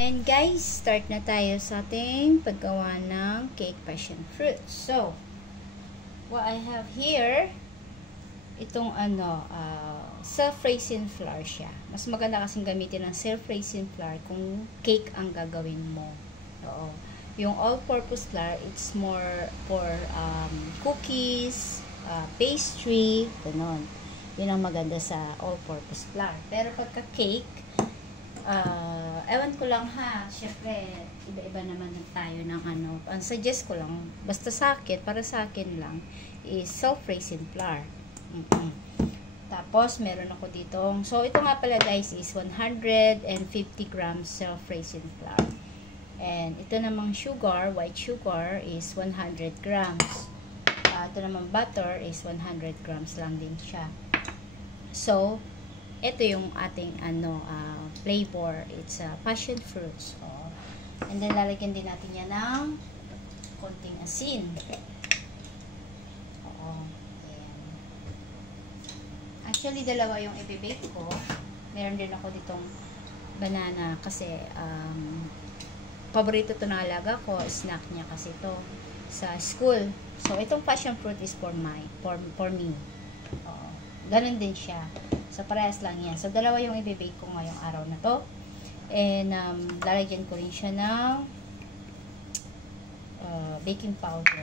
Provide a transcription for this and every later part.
And guys, start na tayo sa ating paggawa ng cake passion fruit. So, what I have here, itong self-raising flour siya. Mas maganda kasing gamitin ng self-raising flour kung cake ang gagawin mo. Oo. Yung all-purpose flour, it's more for cookies, pastry, gano'n. Yun ang maganda sa all-purpose flour. Pero pagka cake, ewan ko lang ha, syempre, iba-iba naman tayo ng ang suggest ko lang, basta sa akin, para sa akin lang, is self-raising flour. Tapos, meron ako ditong, so ito nga pala guys is 150 grams self-raising flour. And ito namang sugar, white sugar is 100 grams. Ito namang butter is 100 grams lang din siya. So, ito yung ating flavor. It's passion fruit. So, and then lalagyan din natin yan ng konting asin. Oo. Ayan. Actually, dalawa yung i-bake ko. Meron din ako ditong banana kasi paborito to ng alaga ko. Snack niya kasi to sa school. So, itong passion fruit is for me. Oo. Ganun din siya. So, parehas lang yan. So, dalawa yung i-bake ko ngayong araw na to. And, lalagyan ko rin siya ng baking powder.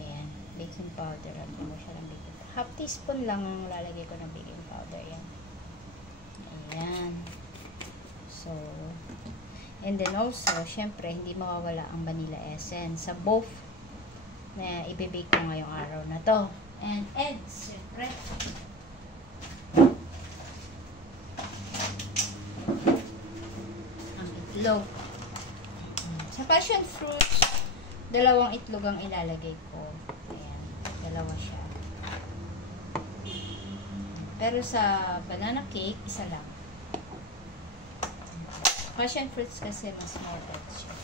Ayan. Baking powder. Lagyan mo siya ng baking powder. Half teaspoon lang ang lalagay ko ng baking powder. Ayan. Ayan. So, and then also, syempre, hindi mawawala ang vanilla essence sa both na i-bake ko ngayong araw na to. And eggs, syempre. Ang itlog. Sa passion fruit, dalawang itlog ang ilalagay ko. Ayan, dalawa siya. Pero sa banana cake, isa lang. Passion fruits kasi mas more eggs siya.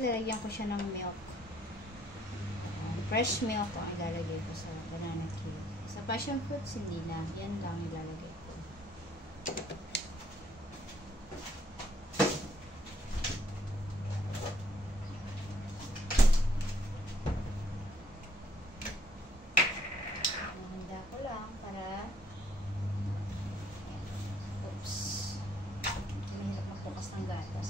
Lalagyan ko siya ng milk. Fresh milk ang ilalagay ko sa banana cake. Sa passion fruits, hindi na. Yan lang ilalagay ko. Handa ko lang para oops. Mahirap magbukas ng gatas.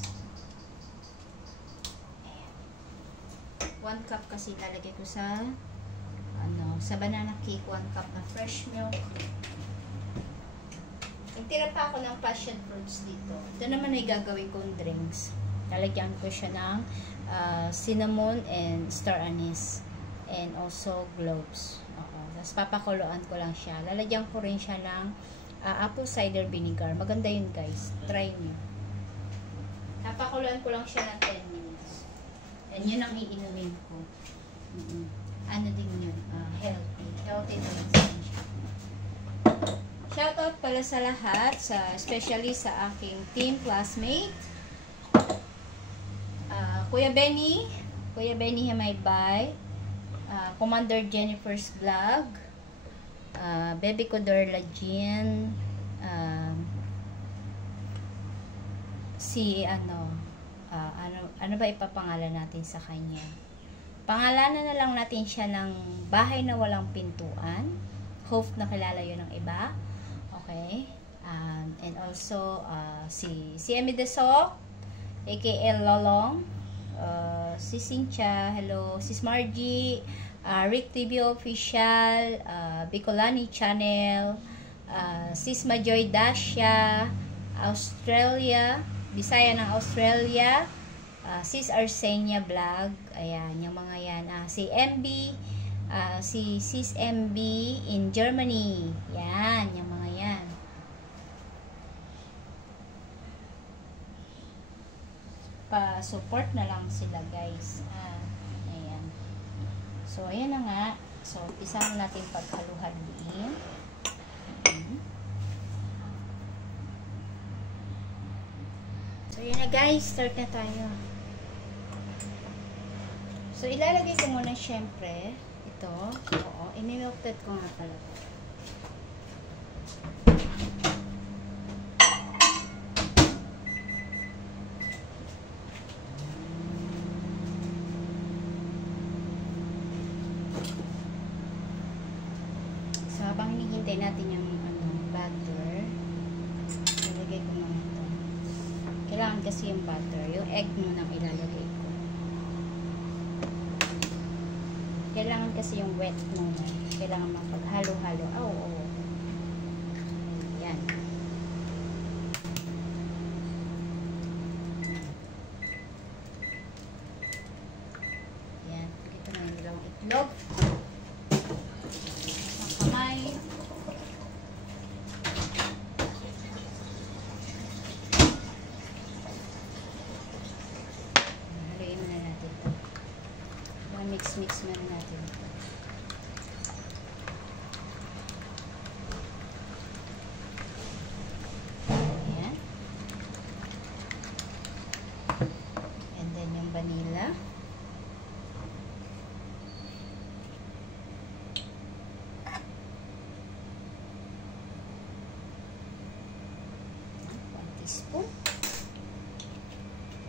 1 cup kasi lalagay ko sa banana cake, 1 cup na fresh milk. Nagtira pa ako ng passion fruits dito. Ito naman ay gagawin kong drinks. Lalagyan ko siya ng cinnamon and star anise and also cloves. Tapos papakuluan ko lang siya. Lalagyan ko rin siya ng apple cider vinegar. Maganda yun guys. Try nyo. Papakuluan ko lang siya ng 10 minutes. And yun ang iinumin ko. Ano din yun? Healthy. Healthy din siya. Shoutout pala sa lahat, especially sa aking team classmate. Kuya Benny Himaybay, Commander Jennifer's Vlog, Baby Codorla Jean, si ano ba ipapangalan natin sa kanya? Pangalanan na lang natin siya ng bahay na walang pintuan. Hope na kilala yun ng iba. Okay. And also, si Emmy Desok, aka Lolong, si Cynthia, hello, Sis Margie, Rick TV Official, Bicolani Channel, Sis Majoy Dasha, Australia, Bisaya ng Australia, Sis Arsenia Vlog, ayan, yung mga yan, si MB, si Sis MB in Germany, yan, yung mga yan. pa-support na lang sila guys. Ayan. So, ayan na nga. So, isang natin paghalu-haluin. So, ayan na guys. Start na tayo. So, ilalagay ko muna syempre ito. Oo. I-milk-ted ko nga pala. So, habang hinihintay natin yung butter, ilalagay ko muna ito. Kailangan kasi yung butter. Yung egg muna ilalagay ko. Kailangan kasi yung wet muna. Kailangan mapaghalo-halo. Oo. Yan. Yan. Ito na yung dalawang itlog. Ang kamay. Haluin muna natin ito. Mix muna natin. Ayan. And then yung vanilla. One teaspoon.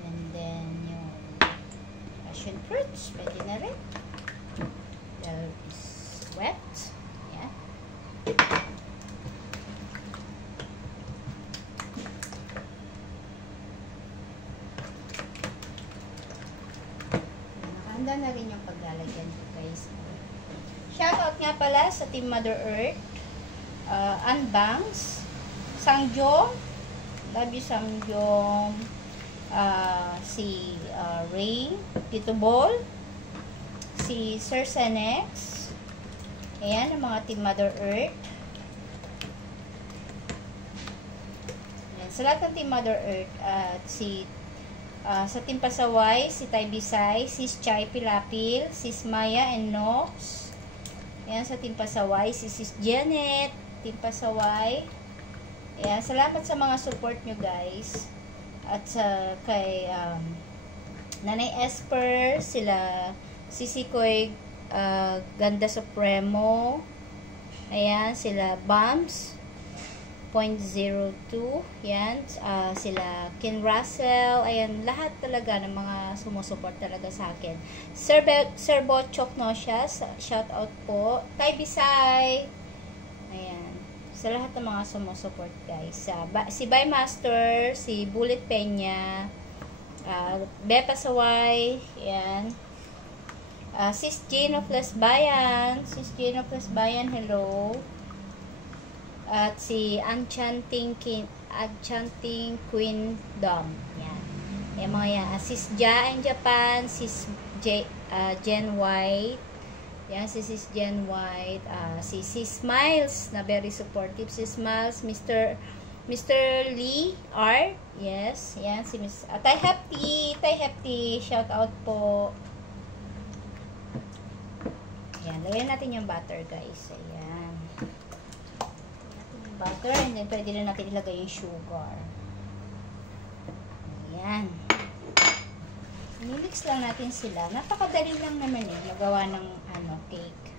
And then yung passion fruits, pwede na rin. That is wet. Yeah. Nakahanda na rin yung paglalagyan ko guys. Shoutout nga pala sa Team Mother Earth, Anbangs, Sangjong, love you Sangjong, si Ray, Tito Ball, si Sir Senex, ayan, ang mga Team Mother Earth. Ayan, sa lahat ng Team Mother Earth, at sa Team Pasaway, si Tay Bisay, Sis Chai Pilapil, Sis Maya and Nox. Ayan, sa Team Pasaway, si Sis Janet, Team Pasaway. Ayan, salamat sa mga support nyo guys. At kay Nanay Esper, sila Sisi Koy, Ganda Supremo, ayan, sila Bumps, 0.02, yan, sila Ken Russell, ayan, lahat talaga ng mga sumusuport talaga sa akin. Sir Botchok no siya, shout out po. Tay Bisay, ayan, sa lahat ng mga sumusuport guys. Si Bay Master, si Bullet Peña, Bepa Saway, ayan. Sis Jean of Lesbayan, hello. At si Enchanting Queendom, yan. Yung mga yan. Sis Ja in Japan, Sis Jen White, yan, si Sis Jen White, si Sis Smiles, na very supportive, si Smiles, Mr. Lee R, yes, yan, si Miss Tay Hefty, shout out po. Ayan, lagyan natin yung butter guys. Ayan. Natin yung butter and then pwede na natin ilagay yung sugar. Ayan. Nilix lang natin sila. Napakadali lang naman magawa ng cake.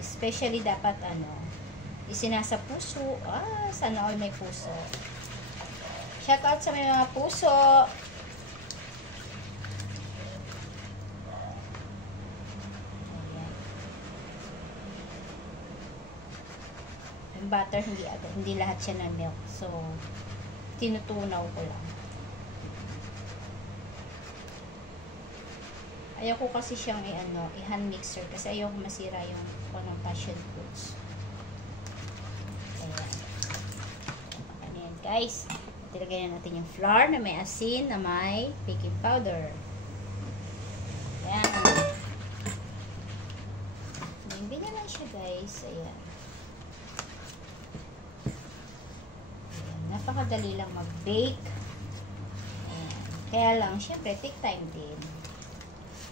Especially dapat isinasa puso. Sana all may puso. Shout out sa may mga puso. Butter, hindi lahat siya na milk. So, tinutunaw ko lang. Ayaw ko kasi siyang i-hand mixer kasi ayaw ko masira yung passion fruits. Ayan. Ayan guys. Tilagay na natin yung flour na may asin, na may baking powder. Ayan. Hindi na lang siya guys. Ayan. Napakadali lang mag-bake. Ayan. Kaya lang, syempre, take time din.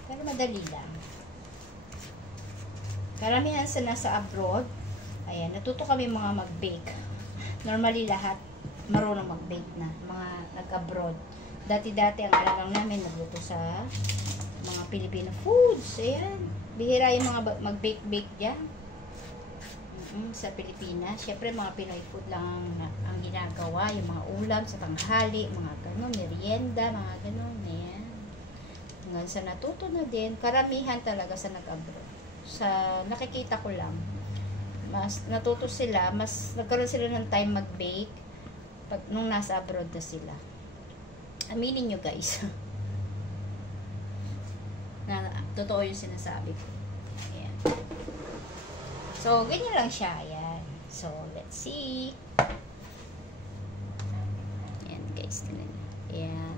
Pero madali lang. Karamihan sa nasa abroad, ayan, natuto kami mga mag-bake. Normally, lahat marunong mag-bake na, mga nag-abroad. Dati-dati, ang alam lang namin, nagluto sa mga Filipino foods. Ayan, bihira yung mga mag-bake-bake dyan. Sa Pilipinas. Syempre, mga Pinoy food lang ang ginagawa. Yung mga ulam sa tanghali, mga ganun, merienda, mga ganun. Ayan. Hanggang sa natuto na din. Karamihan talaga sa nag-abroad. Sa nakikita ko lang, mas natuto sila, mas nagkaroon sila ng time mag-bake pag nung nasa abroad na sila. Aminin nyo guys. Na totoo yung sinasabi ko. Ayan. So, ganyan lang siya. Ayan. So, let's see. Ayan guys. Ayan.